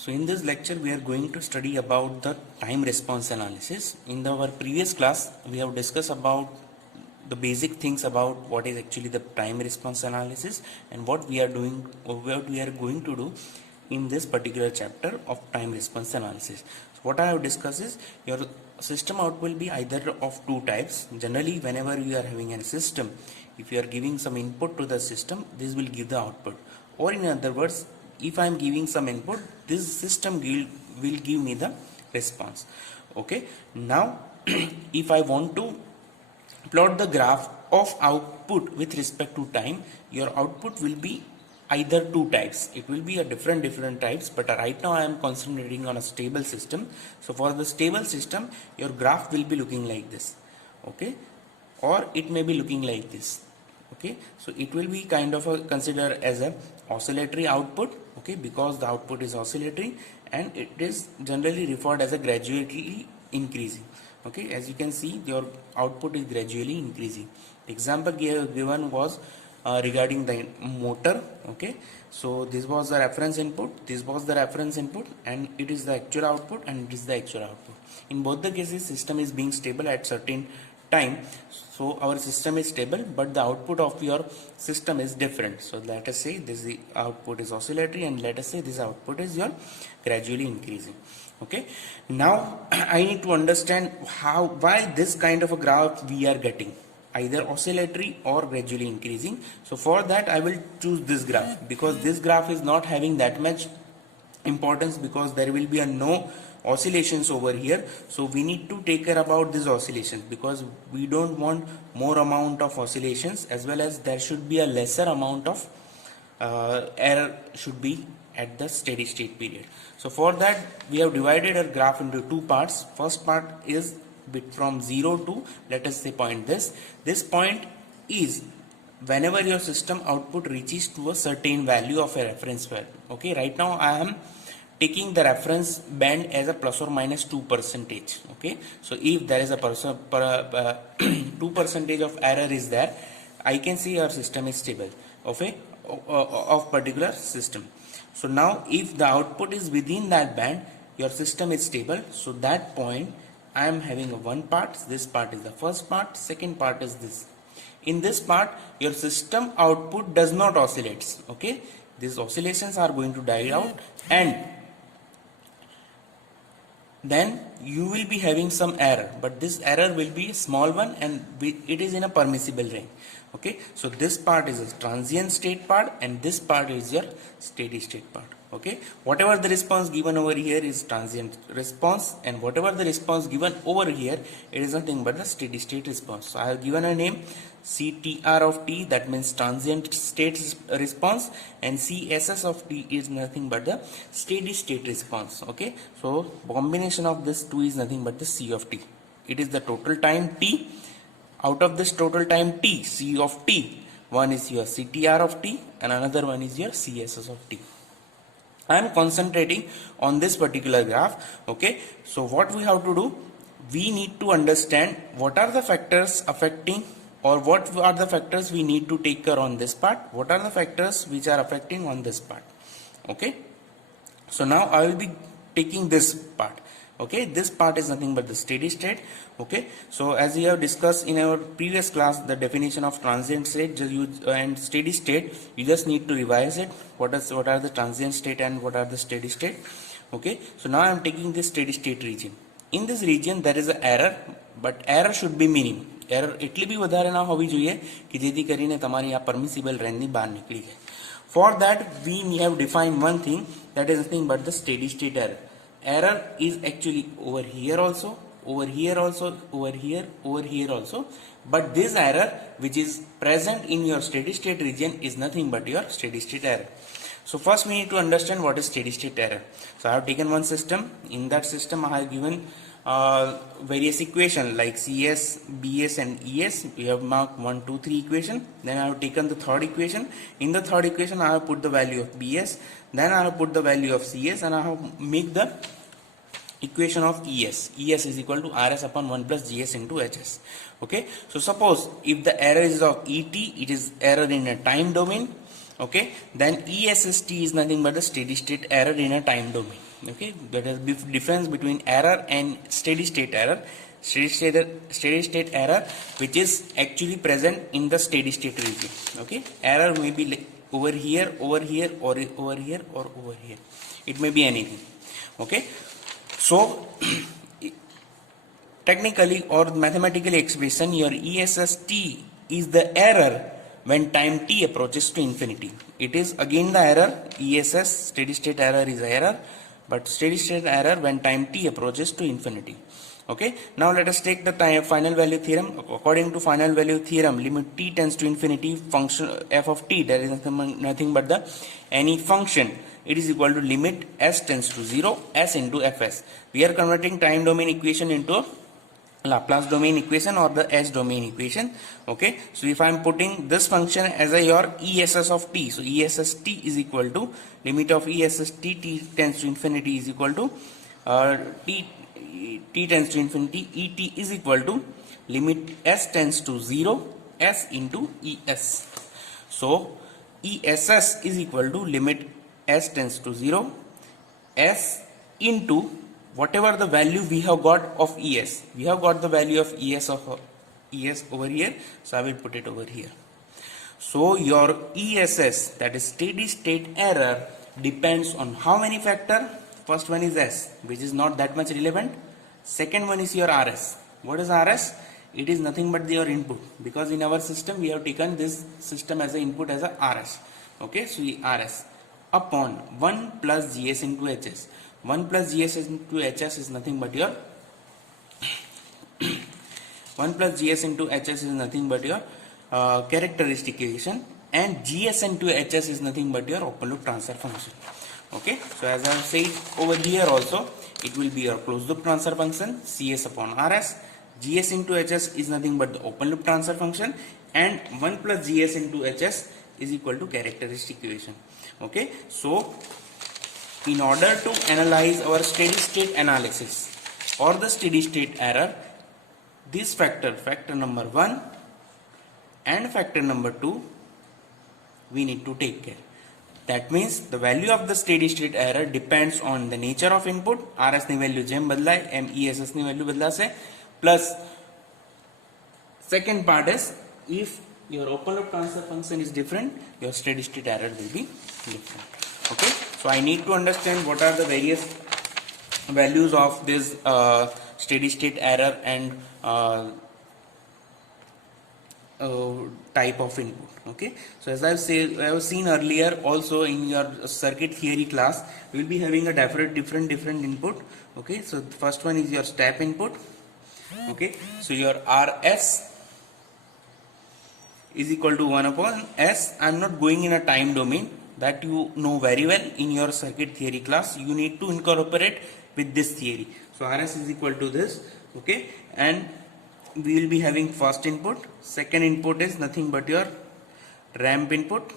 So in this lecture we are going to study about the time response analysis. In our previous class we have discussed about the basic things about what is actually the time response analysis and what we are doing or what we are going to do in this particular chapter of time response analysis. So what I have discussed is your system out will be either of two types. Generally whenever you are having a system, if you are giving some input to the system, this will give the output, or in other words, if I am giving some input, this system will give me the response. Okay, now if I want to plot the graph of output with respect to time, your output will be either two types. It will be a different types, but right now I am concentrating on a stable system. So for the stable system, your graph will be looking like this. Okay, or it may be looking like this. Okay, so it will be kind of considered as a oscillatory output. Okay, because the output is oscillatory and it is generally referred as a gradually increasing. Okay, as you can see, your output is gradually increasing. The example given was regarding the motor. Okay, so this was the reference input, this was the reference input, and it is the actual output, and it is the actual output. In both the cases, system is being stable at certain time. So our system is stable, but the output of your system is different. So let us say this output is oscillatory, and let us say this output is your gradually increasing. Okay, now I need to understand why this kind of a graph we are getting, either oscillatory or gradually increasing. So for that I will choose this graph, because this graph is not having that much importance, because there will be a no oscillations over here. So we need to take care about these oscillations, because we don't want more amount of oscillations, as well as there should be a lesser amount of error should be at the steady state period. So for that we have divided our graph into two parts. First part is bit from 0 to, let us say, point this point is whenever your system output reaches to a certain value of a reference value. Okay, right now I am taking the reference band as a plus or minus 2%. Okay, so if there is a 2% of error is there, I can see our system is stable. Okay, of particular system. So now if the output is within that band, your system is stable. So that point I am having one part. This part is the first part, second part is this. In this part your system output does not oscillate. Okay, these oscillations are going to die out, and then you will be having some error, but this error will be a small one, and it is in a permissible range. Okay, so this part is a transient state part, and this part is your steady state part. Okay, whatever the response given over here is transient response, and whatever the response given over here, it is nothing but the steady state response. So I have given a name CTR of T, that means transient state response, and CSS of T is nothing but the steady state response. Okay, so combination of this two is nothing but the C of T. It is the total time T. Out of this total time T, C of T, one is your CTR of T and another one is your CSS of T. I am concentrating on this particular graph. Okay, so what we have to do, we need to understand what are the factors affecting, or what are the factors we need to take care on this part, what are the factors which are affecting on this part. Okay, so now I will be taking this part. Okay, this part is nothing but the steady state. Okay, so as we have discussed in our previous class, the definition of transient state and steady state, you just need to revise it. What are the transient state and what are the steady state. Okay, so now I am taking this steady state region. In this region there is an error, but error should be minimum. Error એટલી બી વધારે ના હોવી જોઈએ કે જેથી કરીને તમારી આ પરમિસિબલ રેન્જની બહાર નીકળી જાય. For that we have defined one thing, that is nothing but the steady state error. Error is actually over here also, over here also, over here also, but this error which is present in your steady state region is nothing but your steady state error. So first we need to understand what is steady state error. So I have taken one system. In that system I have given various equation like CS, BS and ES. We have marked 1, 2, 3 equation. Then I have taken the third equation. In the third equation I have put the value of BS. Then I have put the value of CS, and I have make the equation of ES. ES is equal to RS upon 1 plus GS into HS. Okay. So suppose if the error is of ET, it is error in a time domain. Okay. Then ESST is nothing but a steady state error in a time domain. Okay, that is difference between error and steady state error. Steady state error, which is actually present in the steady state region. Okay, error may be like over here, or over here, or over here. It may be anything. Okay, so technically or mathematically expression, your ESST is the error when time t approaches to infinity. It is again the error. ESS, steady state error, is error, but steady state error when time t approaches to infinity. Okay, now let us take the final value theorem. According to final value theorem, limit t tends to infinity, function f of t, there is nothing but the any function, it is equal to limit s tends to 0 s into fs. We are converting time domain equation into a Laplace domain equation or the S domain equation. Okay, so if I am putting this function as a your ESS of t, so ESS t is equal to limit of ESS t tends to infinity is equal to t tends to infinity, et is equal to limit s tends to 0 s into es. So ESS is equal to limit s tends to 0 s into whatever the value we have got of ES. We have got the value of ES over here, so I will put it over here. So your ESS, that is steady state error, depends on how many factor? First one is S, which is not that much relevant. Second one is your RS. What is RS? It is nothing but your input, because in our system we have taken this system as an input as a RS. Okay, so RS upon 1 plus GS into HS. 1 plus GS into HS is nothing but your 1 plus GS into HS is nothing but your characteristic equation, and GS into HS is nothing but your open loop transfer function. Okay, so as I have said over here also, it will be your closed loop transfer function CS upon RS. GS into HS is nothing but the open loop transfer function, and 1 plus GS into HS is equal to characteristic equation. Okay, so in order to analyze our steady state analysis or the steady state error, this factor number 1 and factor number 2, we need to take care. That means the value of the steady state error depends on the nature of input. RS ની value જેમ બદલાય એમ ESS ની value બદલાશે, plus second part is if your open loop transfer function is different, your steady state error will be different. Okay, so I need to understand what are the various values of this steady state error and type of input. Okay, so as I have seen earlier also in your circuit theory class, we will be having a different input. Okay, so the first one is your step input. Okay, so your RS is equal to 1 upon S. I am not going in a time domain, that you know very well in your circuit theory class. You need to incorporate with this theory. So RS is equal to this. Okay, and we will be having first input. Second input is nothing but your ramp input.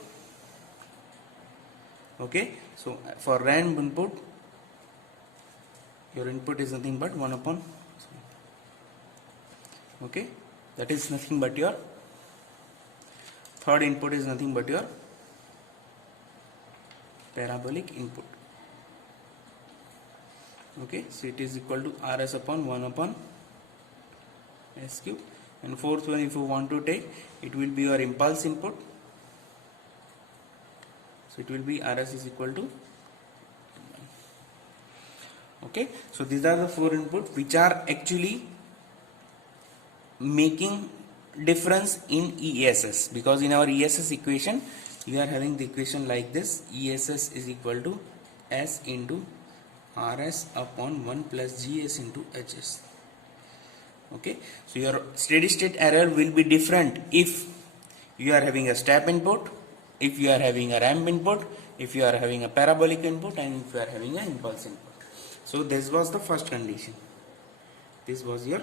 Okay, so for ramp input, your input is nothing but 1 upon, okay, that is nothing but your third input is nothing but your parabolic input. Okay, so it is equal to RS upon 1 upon S cube, and fourth one, if you want to take, it will be your impulse input. So it will be RS is equal to, okay, so these are the four input which are actually making difference in ESS, because in our ESS equation we are having the equation like this: ESS is equal to S into RS upon 1 plus GS into HS. Okay, so your steady state error will be different if you are having a step input, if you are having a ramp input, if you are having a parabolic input, and if you are having an impulse input. So this was the first condition. This was your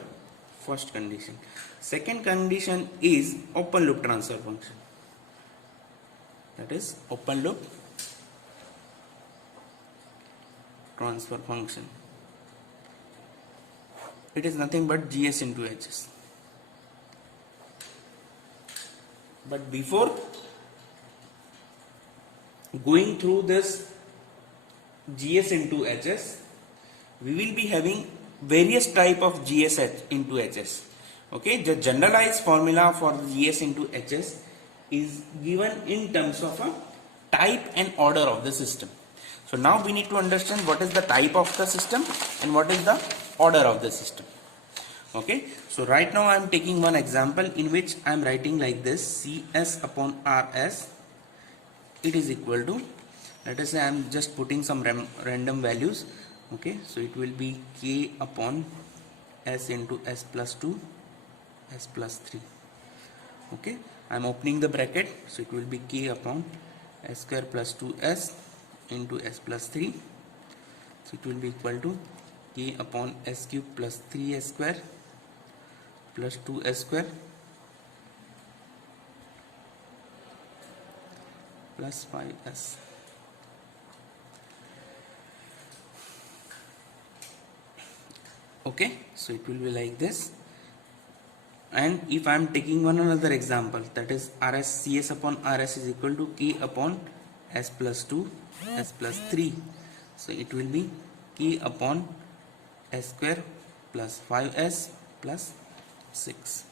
first condition. Second condition is open loop transfer function. That is open loop transfer function. It is nothing but GS into HS. But before going through this GS into HS, we will be having various type of GS into HS. Okay, the generalized formula for GS into HS is given in terms of a type and order of the system. So now we need to understand what is the type of the system and what is the order of the system. Okay, so right now I am taking one example in which I am writing like this: CS upon RS, it is equal to, let us say I am just putting some random values. Okay, so it will be K upon S into S plus 2, S plus 3. Okay, I am opening the bracket, so it will be K upon S square plus 2S into S plus 3. So it will be equal to K upon S cube plus 3S square plus 2S square plus 5S. Okay, so it will be like this. And if I am taking one another example, that is RS, CS upon RS is equal to K upon S plus 2, S plus 3. So it will be K upon S square plus 5S plus 6.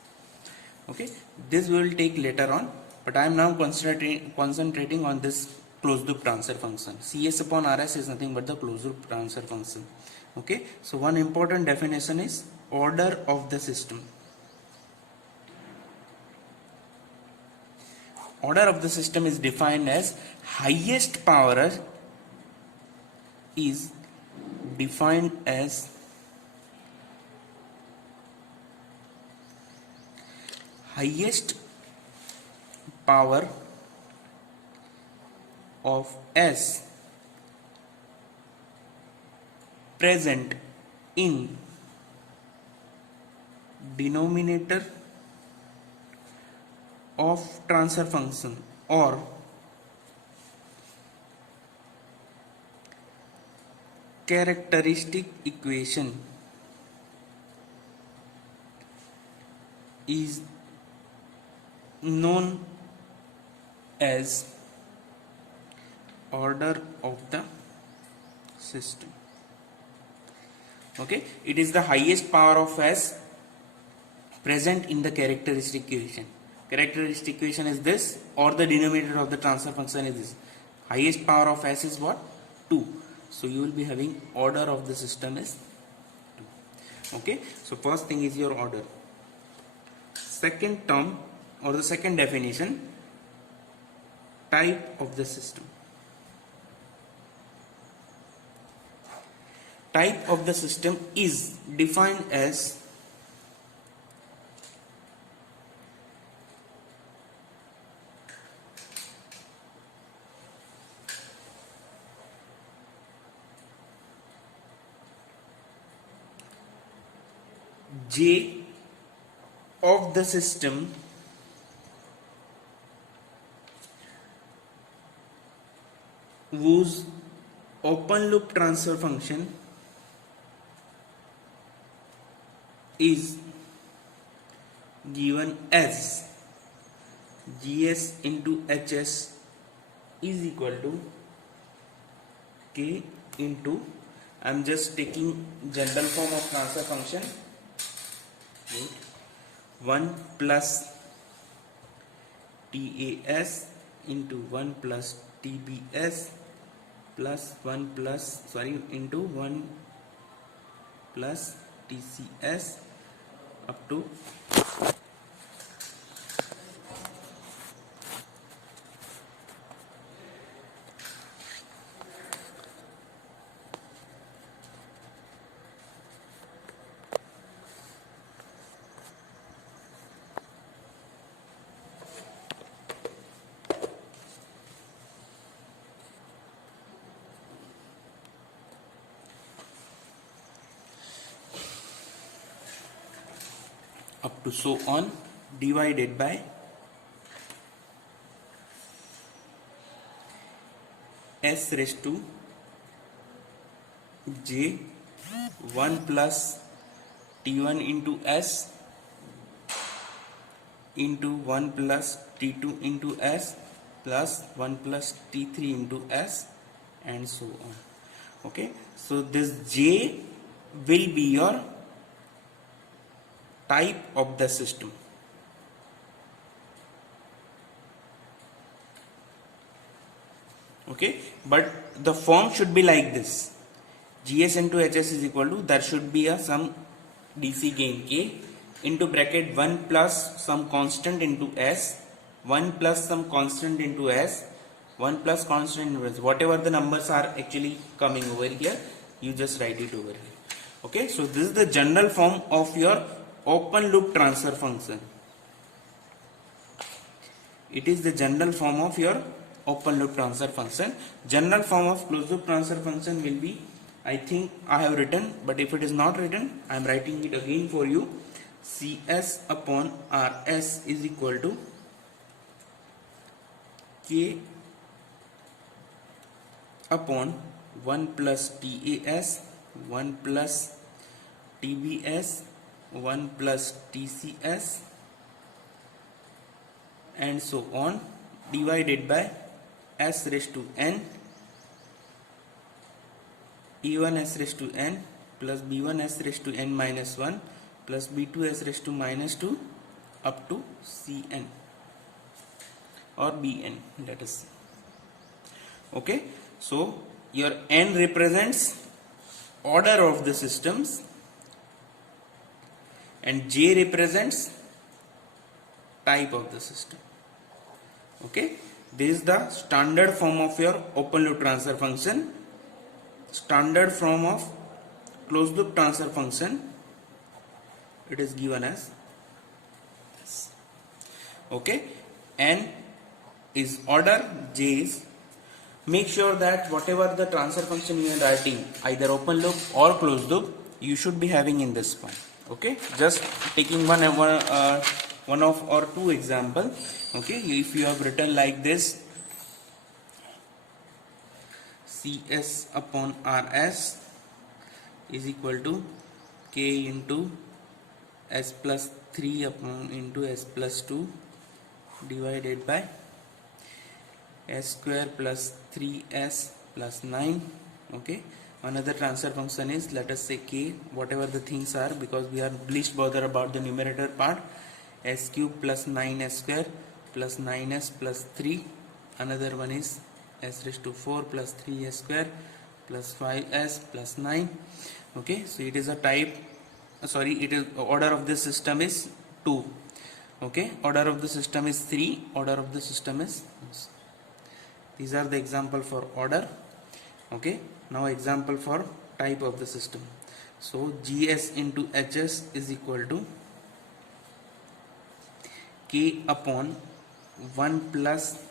Okay, this we will take later on, but I am now concentrating on this closed loop transfer function. CS upon RS is nothing but the closed loop transfer function. Okay, so one important definition is order of the system. Order of the system is defined as highest power is defined as highest power of S present in denominator of transfer function or characteristic equation is known as order of the system. Okay, it is the highest power of S present in the characteristic equation. Characteristic equation is this, or the denominator of the transfer function is this. Highest power of S is what? 2. So you will be having order of the system is 2. Okay, so first thing is your order. Second term or the second definition, type of the system. Type of the system is defined as J of the system whose open loop transfer function is given as GS into HS is equal to K into, I am just taking general form of transfer function, 1 plus TAS into 1 plus TBS plus 1 plus into 1 plus TCS up to so on, divided by S raised to J 1 plus T1 into S into 1 plus T2 into S plus 1 plus T3 into S and so on. Okay, so this J will be your type of the system. Okay, but the form should be like this: GS into HS is equal to, there should be a some DC gain K into bracket 1 plus some constant into S, 1 plus some constant into S, 1 plus constant into S. Whatever the numbers are actually coming over here, you just write it over here. Okay, so this is the general form of your open loop transfer function. It is the general form of your open loop transfer function. General form of closed loop transfer function will be, I think I have written, but if it is not written, I am writing it again for you. CS upon RS is equal to K upon 1 plus TAS, 1 plus TBS, 1 plus TCS, and so on, divided by S raised to N, E1 S raised to N plus B1 S raised to N minus 1 plus B2 S raised to minus 2 up to Cn or Bn, let us see. Okay, so your N represents order of the systems and J represents type of the system. Okay, this is the standard form of your open loop transfer function. Standard form of closed loop transfer function, it is given as this. Okay, N is order, J is, make sure that whatever the transfer function you are writing, either open loop or closed loop, you should be having in this one. Okay, just taking one of or two example. Okay, if you have written like this, CS upon RS is equal to K into S plus 3 upon into S plus 2 divided by S square plus 3S plus 9. Okay, another transfer function is, let us say K, whatever the things are, because we are least bother about the numerator part. S cube plus 9S square plus 9S plus 3. Another one is S raised to 4 plus 3S square plus 5S plus 9. Okay, so it is a type, it is order of this system is 2. Okay, order of the system is 3, order of the system is, these are the example for order. Okay, now example for type of the system. So GS into HS is equal to K upon 1 plus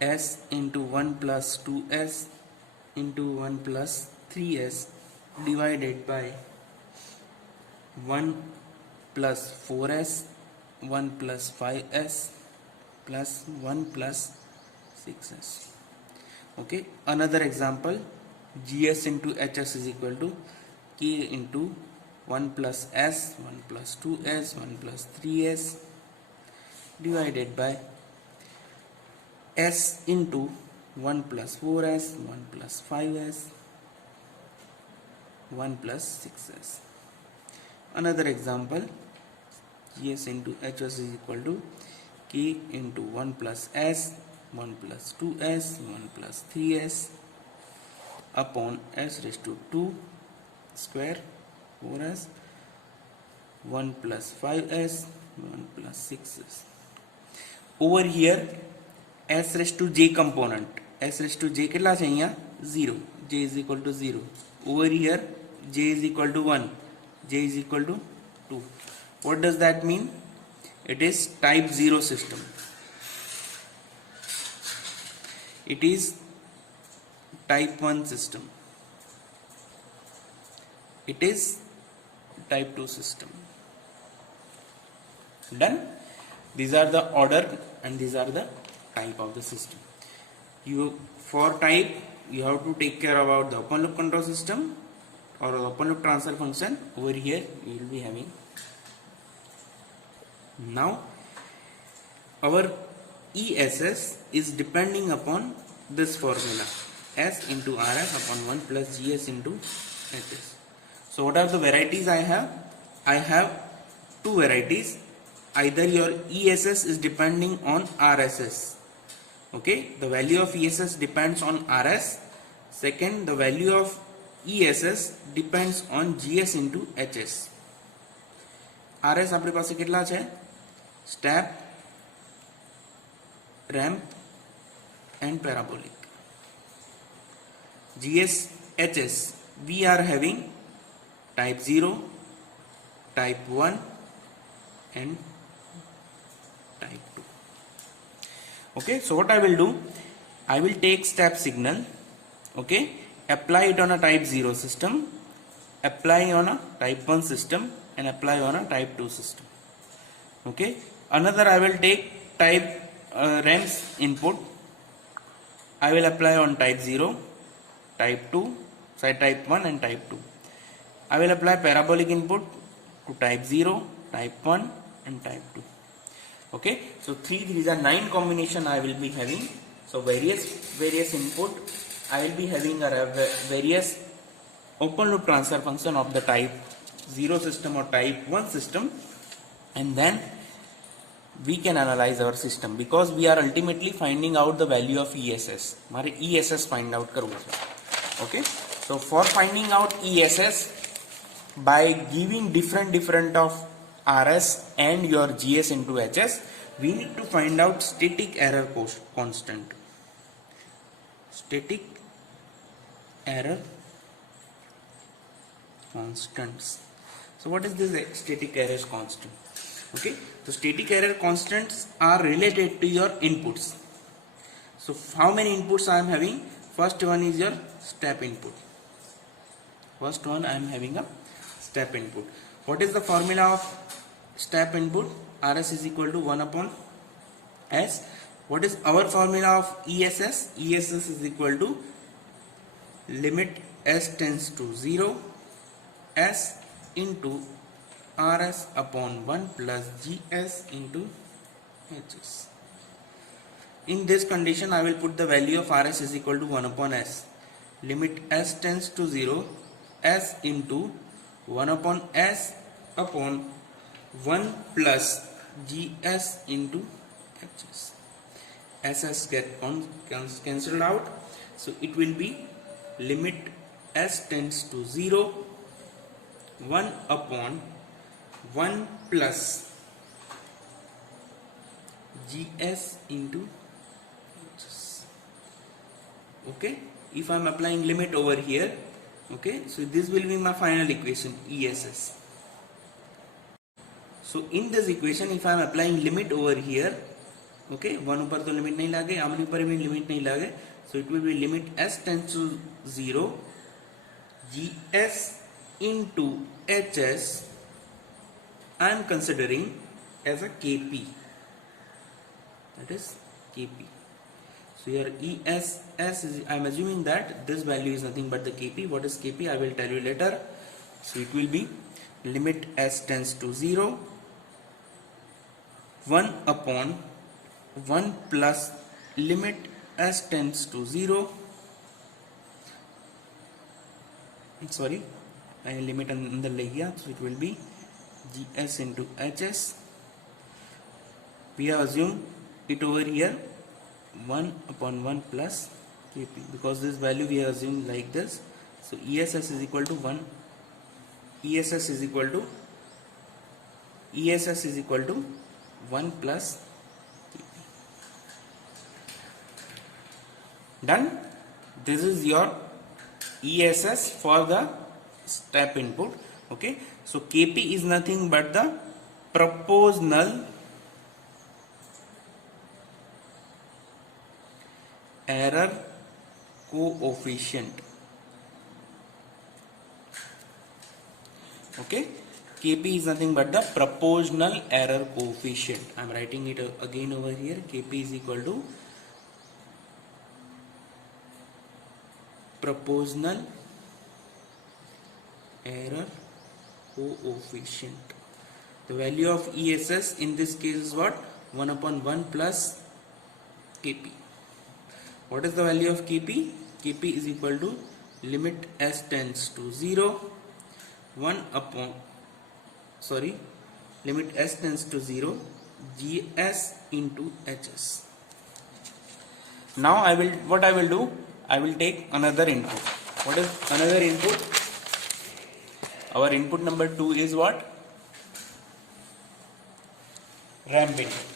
S into 1 plus 2S into 1 plus 3S divided by 1 plus 4S, 1 plus 5S plus 1 plus 6S. Okay, another example, GS into HS is equal to K into 1 plus S, 1 plus 2S, 1 plus 3S divided by S into 1 plus 4S, 1 plus 5S, 1 plus 6S. Another example, GS into HS is equal to K into 1 plus S, 1 plus 2S, 1 plus 3S upon S raised to 2 square 4S, 1 plus 5S, 1 plus 6S. Over here S raised to J component, S raised to J कितना चाहिए? 0, J is equal to 0. Over here J is equal to 1, J is equal to 2. What does that mean? It is type 0 system. It is type 1 system. It is type 2 system. Done? These are the order and these are the type of the system. For type, you have to take care about the open loop control system or open loop transfer function. Over here you will be having. Now our ESS is depending upon this formula. S into RS upon 1 plus GS into HS. So what are the varieties I have? I have two varieties. Either your ESS is depending on RSS. Okay, the value of ESS depends on RS. Second, the value of ESS depends on GS into HS. RS આપણી પાસે કેટલા છે? Step, ramp and parabolic. GS, HS, we are having type 0, type 1 and type 2. Okay, so what I will do, I will take step signal, okay, apply it on a type 0 system, apply on a type 1 system and apply on a type 2 system. Okay, another I will take type ramps input, I will apply on type 0, type 2, sorry, type 1 and type 2. I will apply parabolic input to type 0, type 1 and type 2. Okay, so these are 9 combination I will be having. So various input I will be having a various open loop transfer function of the type 0 system or type 1 system, and then we can analyze our system because we are ultimately finding out the value of ESS. मारे ESS find out करना है. Okay, so for finding out ESS by giving different of RS and your GS into HS, we need to find out static error constant. Static error constants. So what is this static error constant? Okay, so static error constants are related to your inputs. So how many inputs I am having? First one is your step input. First one I am having a step input. What is the formula of step input? RS is equal to 1 upon S. What is our formula of ESS? ESS is equal to limit S tends to 0 S into RS upon 1 plus GS into HS. In this condition I will put the value of RS is equal to 1 upon S. Limit S tends to 0 S into 1 upon S upon 1 plus GS into HS. SS get cancelled out, so it will be limit S tends to 0 1 upon 1 plus GS into HS. Okay, if I am applying limit over here, okay, so this will be my final equation ESS. So in this equation if I am applying limit over here, okay, 1 ऊपर तो limit नहीं लागे, आमने ऊपर भी limit नहीं लागे, so it will be limit S tends to 0 GS into HS I am considering as a KP, that is KP. So here ESS is, I am assuming that this value is nothing but the KP. What is KP? I will tell you later. So it will be limit S tends to 0 1 upon 1 plus limit S tends to 0, sorry, I limit अंदर ले गया, so it will be GS into HS. We have assumed it over here 1 upon 1 plus KP, because this value we have assumed like this. So ESS is equal to 1, ESS is equal to 1 plus KP. Done. This is your ESS for the step input. Okay, so KP is nothing but the proportional error coefficient. Okay, KP is nothing but the proportional error coefficient. I am writing it again over here. KP is equal to proportional error coefficient. The value of ESS in this case is what? 1 upon 1 plus KP. What is the value of KP? Kp is equal to limit s tends to 0 1 upon limit s tends to 0 gs into hs. Now I will do, I will take another input. What is another input? Our input number 2 is what? Ramp input.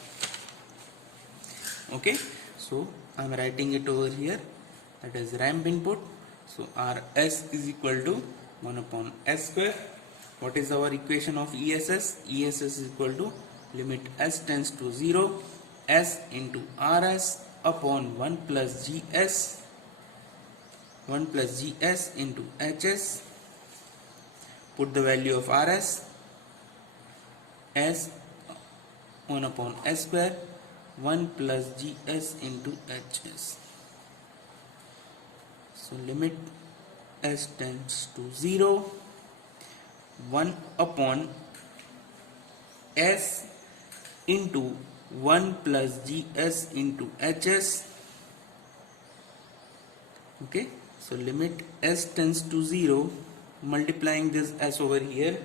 Okay, so I am writing it over here, that is ramp input. So Rs is equal to 1 upon s square. What is our equation of ESS? ESS is equal to limit s tends to 0 s into Rs upon 1 plus gs into hs. Put the value of Rs as 1 upon s square 1 plus gs into hs. So limit s tends to 0 1 upon s into 1 plus gs into hs. Okay, so limit s tends to 0, multiplying this s over here,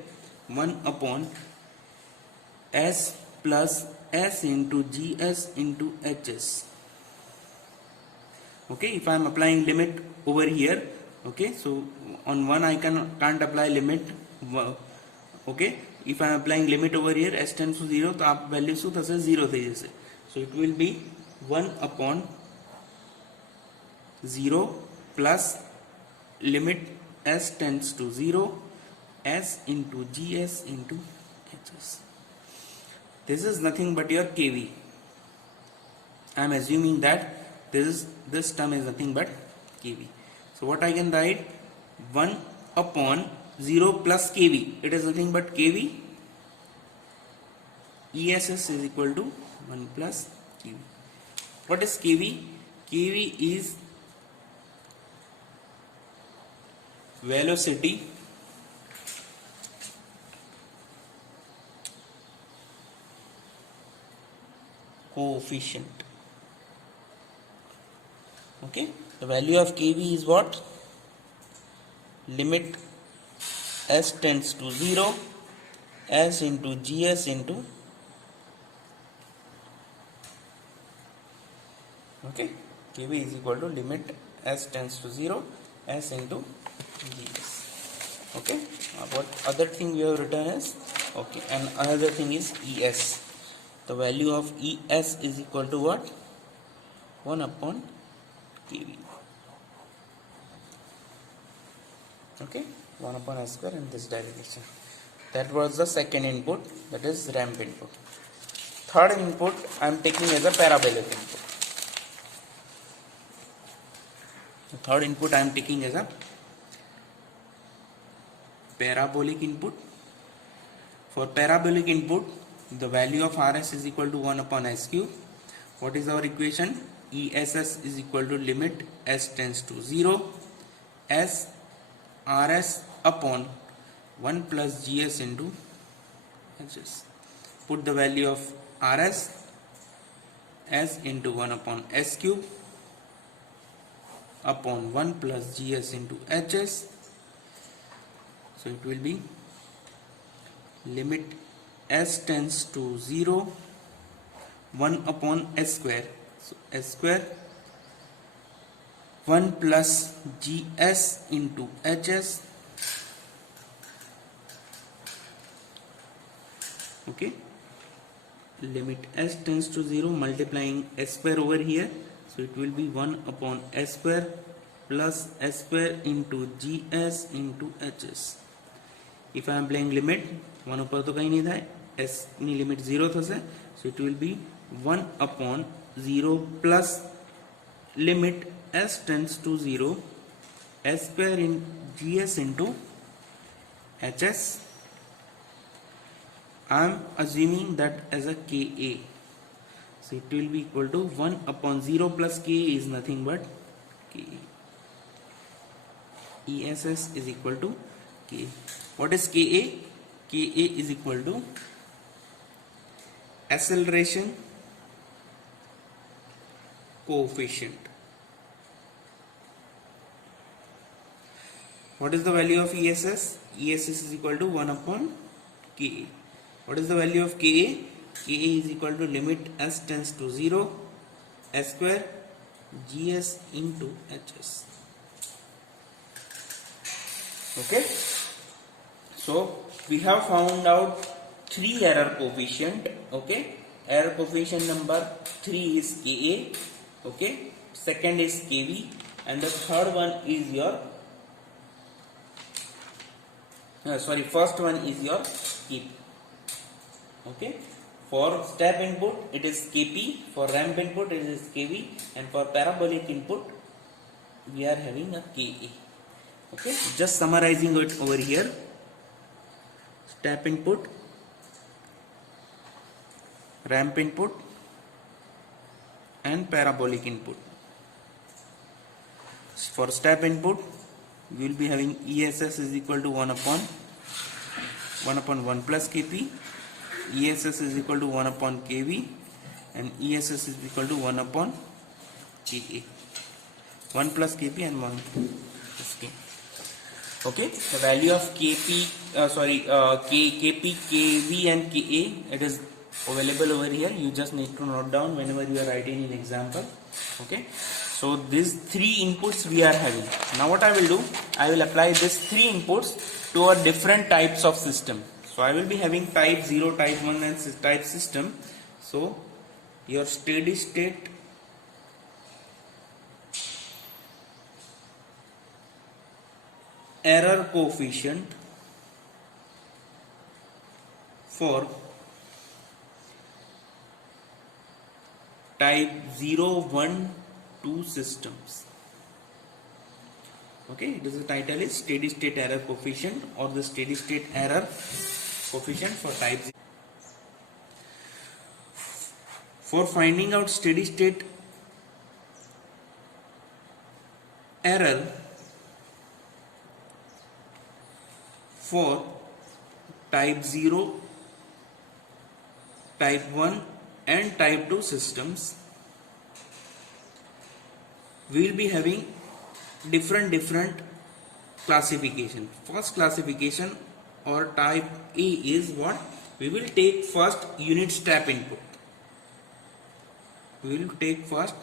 1 upon s plus s into gs into hs. Okay, if I am applying limit over here, okay, so on 1 I can't apply limit. Okay, if I am applying limit over here, s tends to 0, तो आप value શું થશે 0 થઈ જશે. So it will be 1 upon 0 plus limit s tends to 0 s into gs into hs. This is nothing but your kV. I am assuming that this term is nothing but kV. So what I can write, 1 upon 0 plus kV, it is nothing but kV. ESS is equal to 1 plus kV. What is kV? kV is velocity coefficient. Okay, the value of kV is what? Limit s tends to 0 s into gs into, okay, kV is equal to limit s tends to 0 s into gs. Okay, what other thing we have written is, okay, and another thing is es. The value of es is equal to what? 1 upon kV. Okay, 1 upon s square in this derivation. That was the second input, that is ramp input. Third input I am taking as a parabolic input. The third input I am taking as a parabolic input. For parabolic input, the value of Rs is equal to 1 upon s cube. What is our equation? ESS is equal to limit s tends to 0 s Rs upon 1 plus gs into hs. Put the value of Rs as into 1 upon s cube upon 1 plus gs into hs. So it will be limit s tends to 0 1 upon s square. So s square 1 plus gs into hs. Okay, limit s tends to 0, multiplying s square over here, so it will be 1 upon s square plus s square into gs into hs. If I am applying limit, 1 ઉપર તો કંઈ નહીં થાય, s ની limit 0 થશે, so it will be 1 upon 0 plus limit s tends to 0 s square in gs into hs. I am assuming that as a ka, so it will be equal to 1 upon 0 plus ka is nothing but ka. ESS is equal to ka. What is ka? Ka is equal to acceleration coefficient. What is the value of ESS? ESS is equal to 1 upon KA. What is the value of KA? KA is equal to limit S tends to 0 S square GS into HS. Okay, so we have found out 3 error coefficient. Okay, error coefficient number 3 is KA. Okay, second is KV, and the third one is your first one is your KP. Okay, for step input it is KP, for ramp input it is KV, and for parabolic input we are having a KA. Okay, just summarizing it over here: step input, ramp input, and parabolic input. For step input, we will be having ESS is equal to 1 upon 1 plus KP, ESS is equal to 1 upon KV, and ESS is equal to 1 upon KA. 1 plus KP and 1 plus K. Okay, the value of KP, KP, KV and KA, it is available over here. You just need to note down whenever you are writing an example. Okay, so these 3 inputs we are having. Now what I will do, I will apply these 3 inputs to our different types of system. So I will be having type 0, type 1 and type system. So your steady state error coefficient for type 0, 1, 2 systems. Okay, this is the title is steady state error coefficient or the steady state error coefficient for type 0. For finding out steady state error for type 0, type 1 and type 2 systems, we will be having different classification. First classification or type A is what? We will take first unit step input. We will take first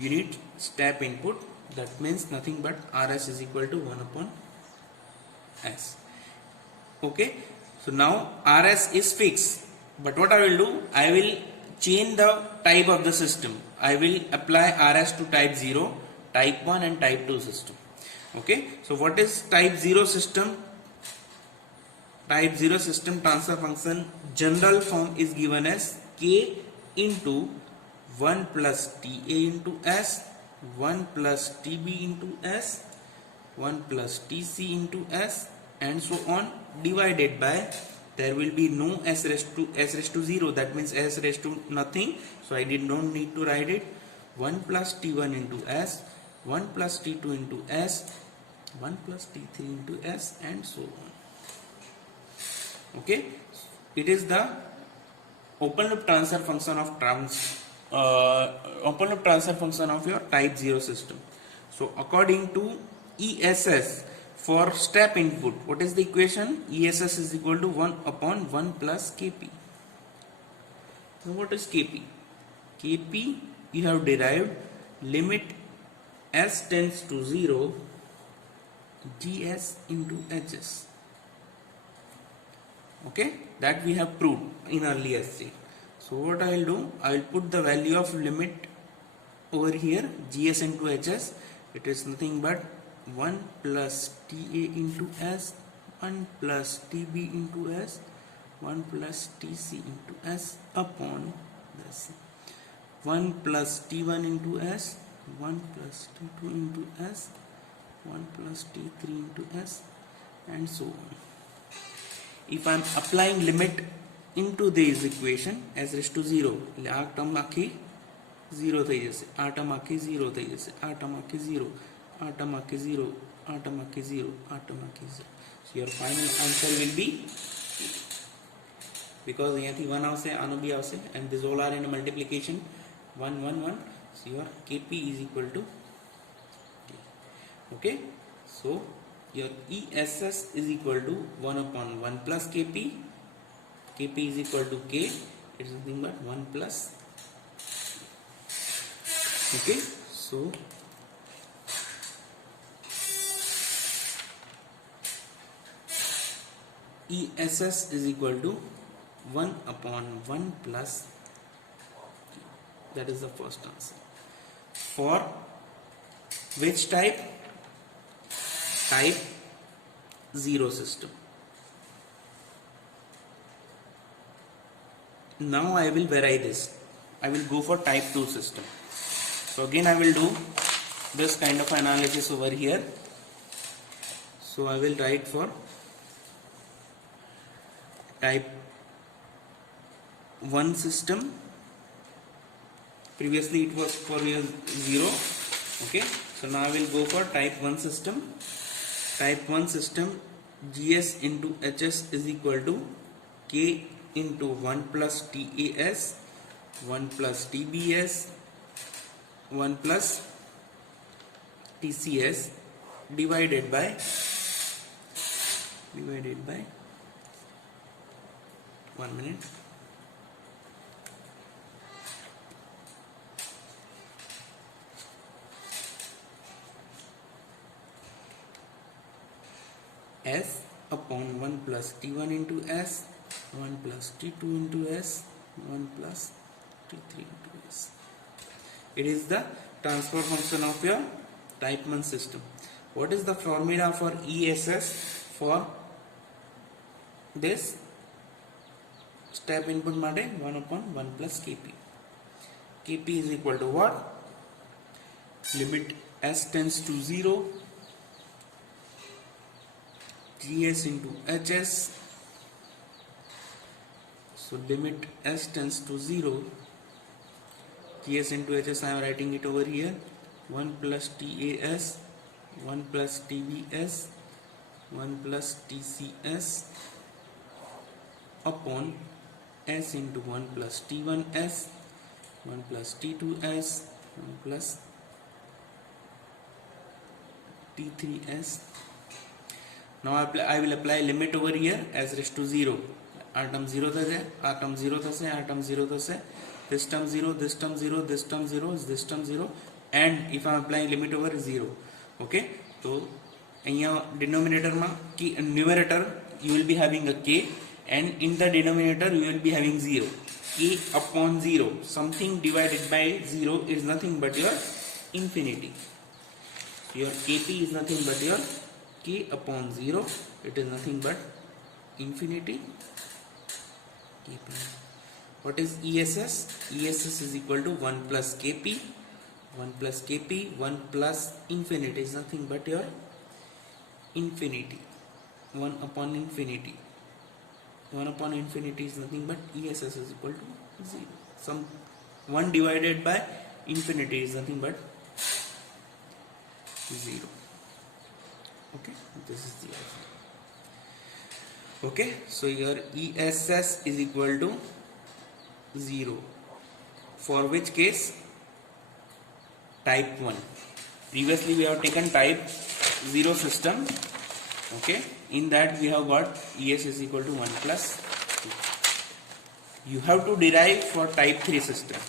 unit step input, that means nothing but RS is equal to 1 upon S. Okay, so now RS is fixed, but what I will do, I will change the type of the system. I will apply RS to type 0, type 1 and type 2 system. Okay, so what is type 0 system? Type 0 system transfer function general form is given as K into 1 plus TA into S, 1 plus TB into S, 1 plus TC into S, and so on, divided by, there will be no S raised to 0, that means S raised to nothing, so I don't need to write it, 1 plus T1 into S, 1 plus T2 into S, 1 plus T3 into S, and so on. Okay, it is the open loop transfer function of your type 0 system. So according to ESS for step input, what is the equation? ESS is equal to 1 upon 1 plus KP. Now what is KP? KP you have derived limit S tends to 0 GS into HS. Okay, that we have proved in earlier stage. So what I will do, I will put the value of limit over here, GS into HS. It is nothing but 1 plus TA into S, 1 plus TB into S, 1 plus TC into S upon this 1 plus T1 into S, 1 plus T2 into S, 1 plus T3 into S, and so on. If I am applying limit into this equation S raised to 0, આ term આખી 0 થઈ જશે, આ term આખી 0 થઈ જશે, આ term આખી 0, આ ટર્મ આખી 0, આ ટર્મ આખી 0, આ ટર્મ આખી 0. So your final answer will be, because અહીંયાથી 1 આવશે, આનો બી આવશે, and these all are in a multiplication 1 1 1. So your KP is equal to K. Okay, so your ESS is equal to 1 upon 1 plus Kp. Kp is equal to K. It is nothing but 1 plus. Okay, so ESS is equal to 1 upon 1 plus. That is the first answer. For which type? Type 0 system. Now I will vary this. I will go for type 2 system. So again I will do this kind of analysis over here. So I will write for type 1 system. Previously it was for 0. Okay, so now I will go for type 1 system. Type 1 system, GS into HS is equal to K into 1 plus TAS, 1 plus TBS, 1 plus TCS divided by 1 minute. S upon 1 plus T1 into S, 1 plus T2 into S, 1 plus T3 into S. It is the transfer function of your type 1 system. What is the formula for ESS for this step input mate? 1 upon 1 plus Kp. Kp is equal to what? Limit S tends to 0, GS into HS. So limit S tends to 0, GS into HS, I am writing it over here. 1 plus TAS, 1 plus TBS, 1 plus TCS upon S into 1 plus T1S, 1 plus T2S, 1 plus T3S. Now I will apply limit over here as raised to 0. R term 0 thase, R term 0 thase, R term 0 thase, this term 0, this term 0, this term 0, this term 0, and if I am applying limit over 0. Okay, so in denominator numerator you will be having a K, and in the denominator you will be having 0. K upon 0, something divided by 0 is nothing but your infinity. Your Kp is nothing but your K upon 0, it is nothing but infinity. What is ESS? ESS is equal to 1 plus Kp, 1 plus Kp, 1 plus infinity is nothing but your infinity, 1 upon infinity. 1 upon infinity is nothing but ESS is equal to 0. Some 1 divided by infinity is nothing but 0. Okay, this is the answer. Okay, so your ESS is equal to 0. For which case? Type 1. Previously we have taken type 0 system. Okay, in that we have got ES is equal to 1 plus 2. You have to derive for type 3 system.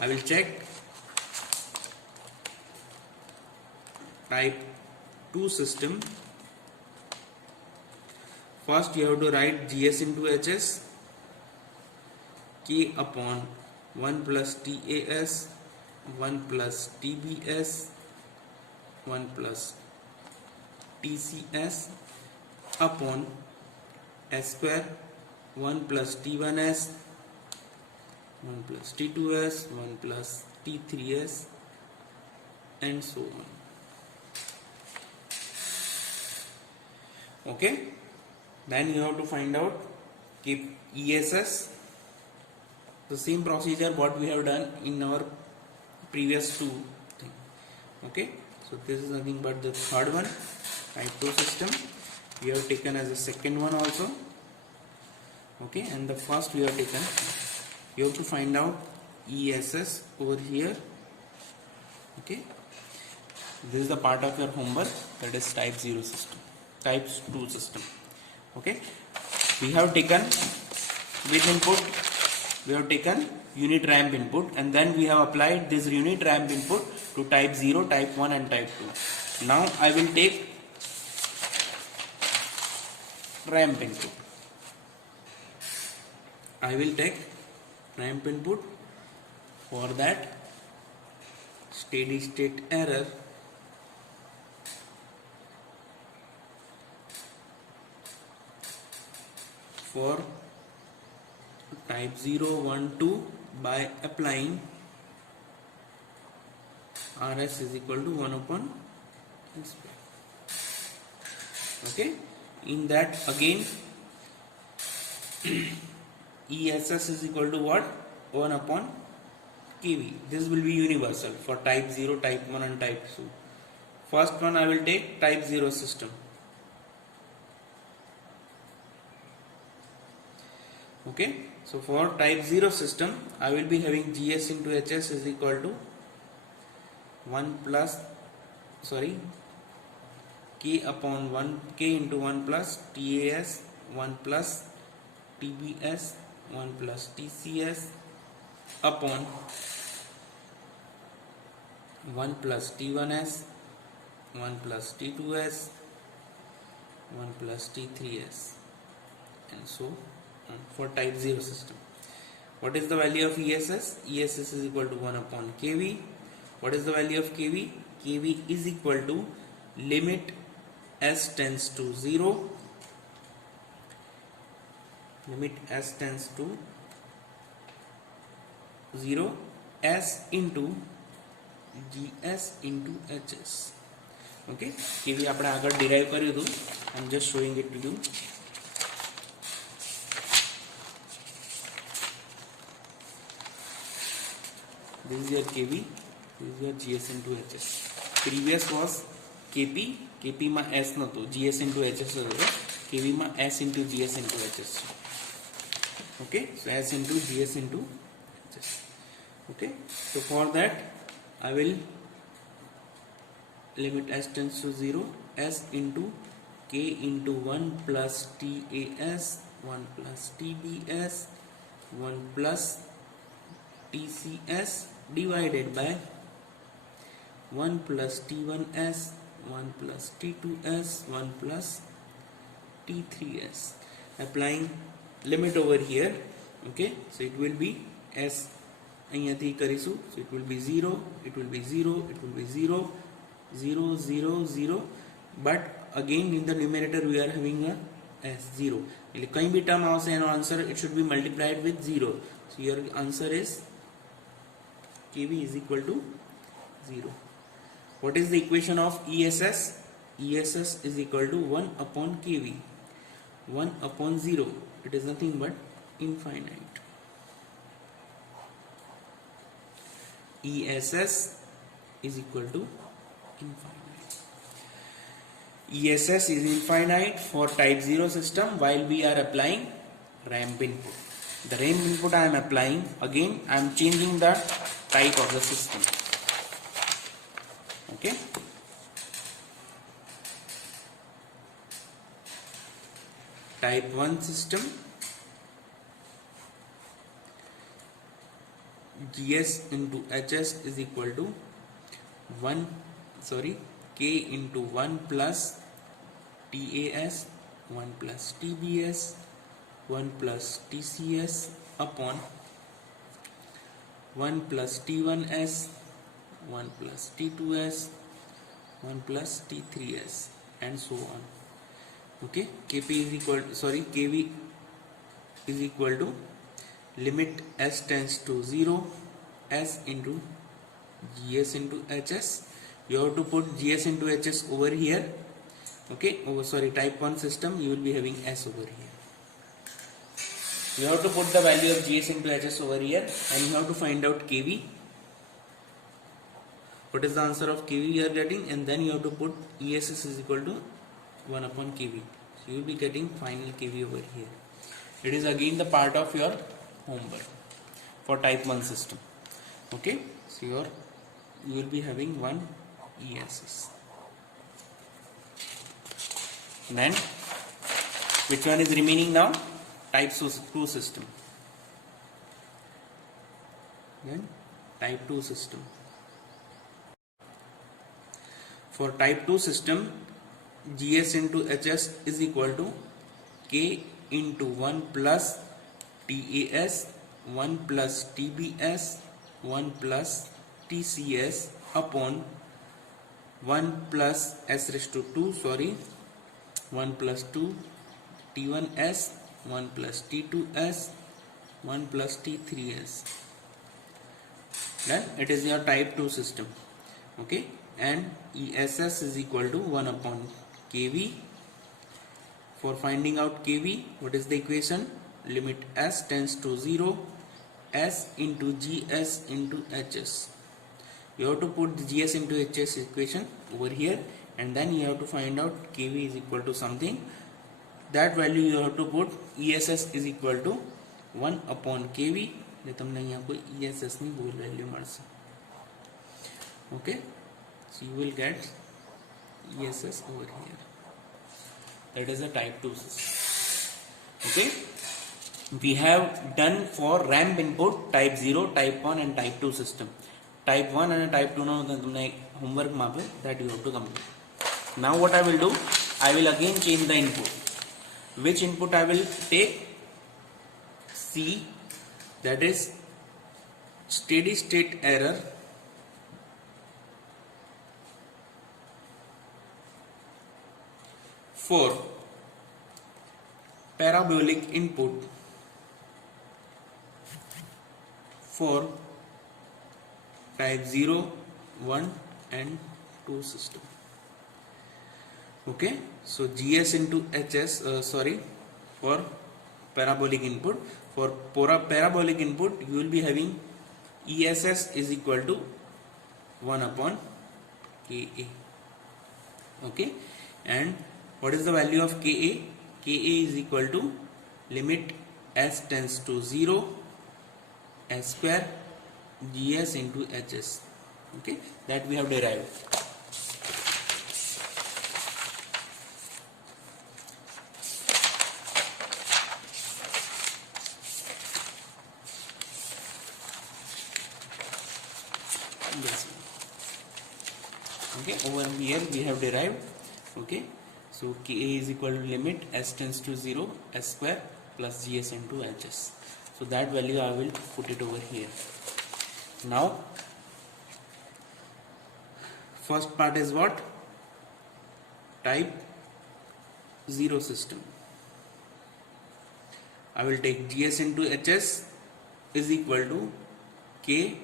I will check. Type 2 system. First you have to write GS into HS, K upon 1 plus TAS, 1 plus TBS, 1 plus TCS upon S square, 1 plus T1S, 1 plus T2S, 1 plus T3S, and so on. Okay, then you have to find out keep ESS, the same procedure what we have done in our previous two thing. Okay, so this is nothing but the third one, type 2 system. We have taken as a second one also. Okay, and the first we have taken. You have to find out ESS over here. Okay, This is the part of your homework, that is type 0 system, type 2 system. Okay, we have taken which input? We have taken unit ramp input, and then we have applied this unit ramp input to type 0, type 1 and type 2. Now I will take ramp input. I will take ramp input. For that, steady state error for type 0, 1, 2 by applying Rs is equal to 1 upon S. Okay, in that again ESS is equal to what? 1 upon kV. This will be universal for type 0, type 1 and type 2. First one I will take type 0 system. Okay, so for type 0 system I will be having GS into HS is equal to 1 plus K upon 1 K into 1 plus TAS 1 plus TBS 1 plus TCS upon 1 plus T1S 1 plus T2S 1 plus T3S and so on for type 0 system. What is the value of ESS? ESS is equal to 1 upon kV. What is the value of kV? kV is equal to limit S tends to 0, limit S tends to 0 S into GS into HS. Okay, kV આપણે આગળ derive કર્યું હતું. I'm just showing it to you. This is your kV, this is your GS into HS. Previous was KP, KP માં S નહોતું, GS into HS હતો. KV માં S into GS into HS. Okay, so S into GS into HS. Okay, so for that I will limit S tends to 0, S into K into 1 plus TAS 1 plus TBS 1 plus TCS divided by 1 plus T1S 1 plus T2S 1 plus T3S. Applying limit over here. Okay, so it will be S અહીંયાથી કરીશું, so it will be 0, it will be 0, it will be 0, 0, 0, 0, but again in the numerator we are having a S0. એટલે કઈ બી term આવશે એનો answer it should be multiplied with 0. So your answer is kV is equal to 0. What is the equation of ESS? ESS is equal to 1 upon kV. 1 upon 0. It is nothing but infinite. ESS is equal to infinite. ESS is infinite for type 0 system while we are applying ramp input. The ramp input I am applying, again I am changing the type of the system. Okay, type 1 system, GS into HS is equal to K into 1 plus TAS 1 plus TBS 1 plus TCS upon 1 plus T1S 1 plus T2S 1 plus T3S and so on. Okay, KV is equal to limit S tends to 0, S into GS into HS. You have to put GS into HS over here. Okay, type 1 system you will be having S over here. You have to put the value of GS into HS over here and you have to find out KV. What is the answer of KV you are getting, and then you have to put ESS is equal to 1 upon KV. So you will be getting final KV over here. It is again the part of your homework for type 1 system. Okay, so you will be having one ESS. Then which one is remaining now? Type 2 system. Then type 2 system. For type 2 system, GS into HS is equal to K into 1 plus TAS, 1 plus TBS, 1 plus TCS upon 1 plus S raised to 2, 1 plus 2 T1S, 1 plus T2S, 1 plus T3S. Then it is your type 2 system. Okay, and ESS is equal to 1 upon KV. For finding out KV, what is the equation? Limit S tends to 0, S into GS into HS. You have to put the GS into HS equation over here, and then you have to find out KV is equal to something. That value you have to put ESS is equal to 1 upon KV. એટલે તમને અહીંયા કોઈ ESS ની ભૂલ value મળશે. Okay, so you will get ESS over here. That is a type 2 system. Okay, we have done for ramp input type 0, type 1 and type 2 system. Type 1 and type 2 નો તમને homework માં આપે, that you have to complete. Now what I will do, I will again change the input. Which input I will take? C, that is steady state error for parabolic input for type 0, 1 and 2 system. Okay, so GS into HS, for parabolic input. For parabolic input, you will be having ESS is equal to 1 upon KA. Okay, and what is the value of KA? KA is equal to limit S tends to 0, S square GS into HS. Okay, that we have derived. Yes. Okay, over here we have derived. Okay, so Ka is equal to limit S tends to 0, S square plus GS into HS. So that value I will put it over here. Now first part is what? Type 0 system. I will take GS into HS is equal to K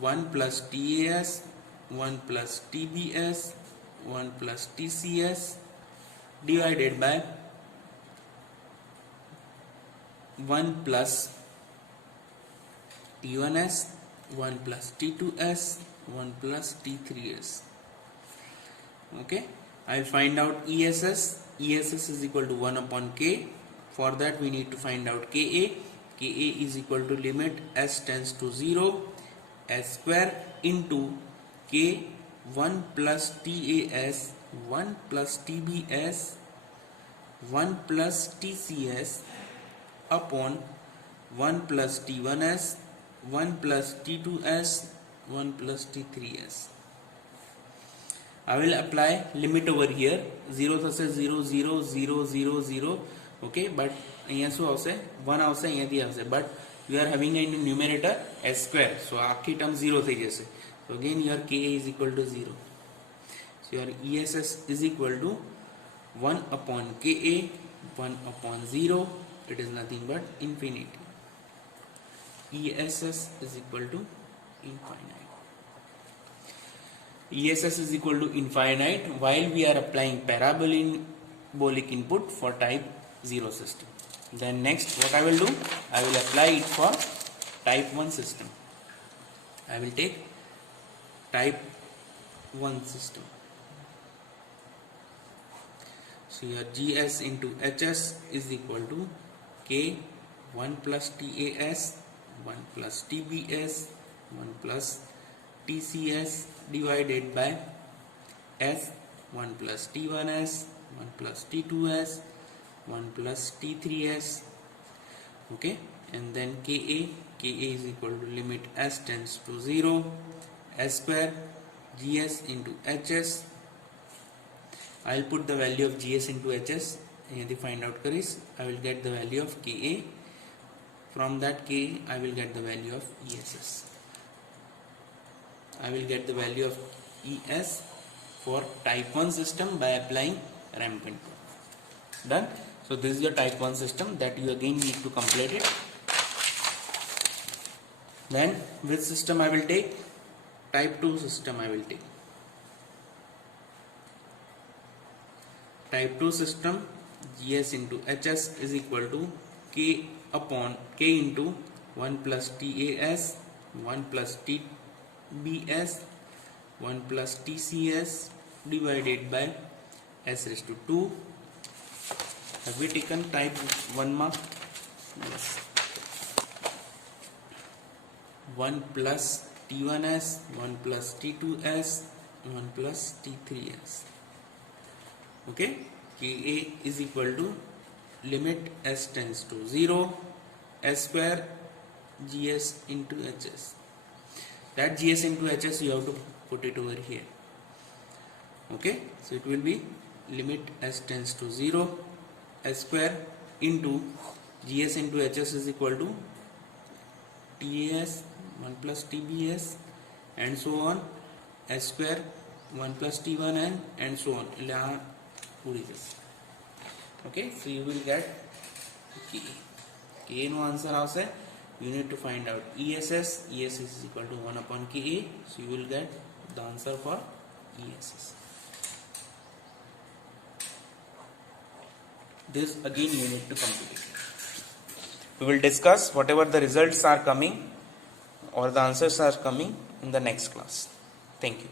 1 plus TAS, 1 plus TBS, 1 plus TCS divided by 1 plus T1S, 1 plus T2S, 1 plus T3S. Okay, I will find out ESS. ESS is equal to 1 upon K. For that we need to find out Ka. Ka is equal to limit S tends to 0, S square into K 1 plus TAS, 1 plus TBS, 1 plus TCS upon 1 plus T1S, 1 plus T2S, 1 plus T3S. I will apply limit over here. 0 થશે 0 0 0 0 0. Okay, but અહીંયા શું આવશે? 1 આવશે, અહીંયાથી આવશે, but you are having in numerator S square, so આખી term 0 થઈ જશે. So again your Ka is equal to 0. So your ESS is equal to 1 upon Ka, 1 upon 0. It is nothing but infinity. ESS is equal to infinite. ESS is equal to infinite while we are applying parabolic input for type 0 system. Then next what I will do, I will apply it for type 1 system. I will take type 1 system. So your GS into HS is equal to K 1 plus TAS, 1 plus TBS, 1 plus TCS divided by S, 1 plus T1S, 1 plus T2S, 1 plus T3S. Okay, and then Ka is equal to limit S tends to 0, S square GS into HS. I will put the value of GS into HS. यदि find out करिस, I will get the value of Ka. From that Ka, I will get the value of ESS. I will get the value of ES for type 1 system by applying rampant. Done. So this is your type 1 system that you again need to complete it. Then which system I will take? Type 2 system I will take. Type 2 system, GS into HS is equal to K upon K into 1 plus TAS, 1 plus TBS, 1 plus TCS divided by S raised to 2. Have we taken type 1 mark? Yes. 1 plus T1S, 1 plus T2S, 1 plus T3S. Okay, Ka is equal to limit S tends to 0, S square GS into HS. That GS into HS you have to put it over here. Okay, so it will be limit S tends to 0, S square into GS into HS is equal to TAS 1 plus TBS and so on, S square 1 plus T1N and so on. Okay, so you will get K. K no answer also. You need to find out ESS. ESS is equal to 1 upon Ka. So you will get the answer for ESS. This again you need to complete it. We will discuss whatever the results are coming or the answers are coming in the next class. Thank you.